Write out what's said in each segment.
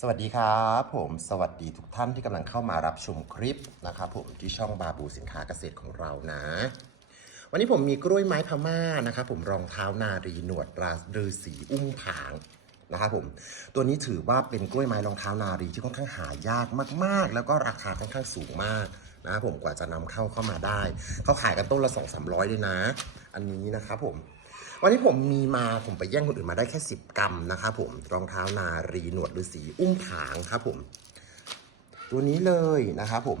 สวัสดีครับผมสวัสดีทุกท่านที่กำลังเข้ามารับชมคลิปนะครับผมที่ช่องบาบูสินค้าเกษตรของเรานะ วันนี้ผมมีกล้วยไม้พม่านะครับผมรองเท้านารีหนวดราฤาษีอุ้มผางนะครับผมตัวนี้ถือว่าเป็นกล้วยไม้รองเท้านารีที่ค่อนข้างหายากมาก ๆ แล้วก็ราคาค่อนข้างสูงมากนะครับผมกว่าจะนำเข้าเข้ามาได้ เขาขายกันต้นละ2 3 0 0เลยนะ อันนี้นะครับผม วันนี้ผมมีมาผมไปแย่งคนอื่นมาได้แค่ 10 กรัมนะครับผมรองเท้านารีหนวดฤาษีอุ้มผางครับผม ตัวนี้เลยนะครับผม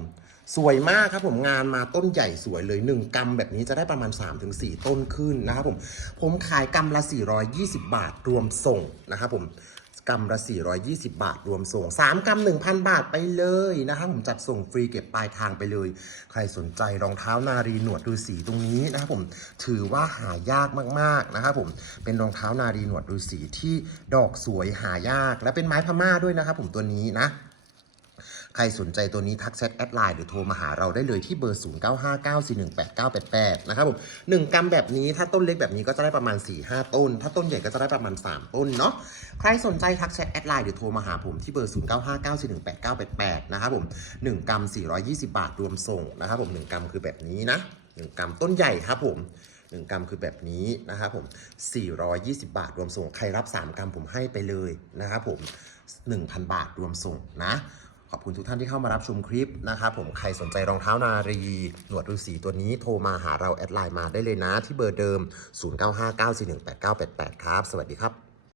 สวยมากครับผมงานมาต้นใหญ่สวยเลย 1กรัมแบบนี้จะได้ประมาณ 3-4 ต้นขึ้นนะครับผม ผมขายกรัมละ 420 บาทรวมส่งนะครับผม กรัมละ 420 บาท รวมส่ง 3 กรัม 1,000 บาทไปเลยนะครับผมจัดส่งฟรีเก็บปลายทางไปเลย ใครสนใจรองเท้านารีหนวดฤาษีตรงนี้นะครับผมถือว่าหายากมากๆนะครับผมเป็นรองเท้านารีหนวดฤาษีที่ดอกสวยหายาก และเป็นไม้พม่าด้วยนะครับผมตัวนี้นะ ใครสนใจตัวนี้ทักแชทแอดไลน์หรือโทรมาหาเราได้เลยที่เบอร์ 0959418988 นะครับผม1กรัมแบบนี้ถ้าต้นเล็กแบบนี้ก็จะได้ประมาณ 4-5 ต้น ถ้าต้นใหญ่ก็จะได้ประมาณ 3 ต้นเนาะ ใครสนใจทักแชทแอดไลน์หรือโทรมาหาผมที่เบอร์ 0959418988 นะครับผม 1 กรัม 420 บาทรวมส่งนะครับผม 1 กรัมคือแบบนี้นะ 1 กรัมต้นใหญ่ครับผม1กรัมคือแบบนี้นะครับผม 420 บาทรวมส่ง ใครรับ 3 กรัมผมให้ไปเลยนะครับผม 1,000 บาทรวมส่งนะ ขอบคุณทุกท่านที่เข้ามารับชมคลิปนะครับผมใครสนใจรองเท้านารีหนวดฤาษีตัวนี้โทรมาหาเราแอดไลน์มาได้เลยนะที่เบอร์เดิม 0959418988 ครับ สวัสดีครับ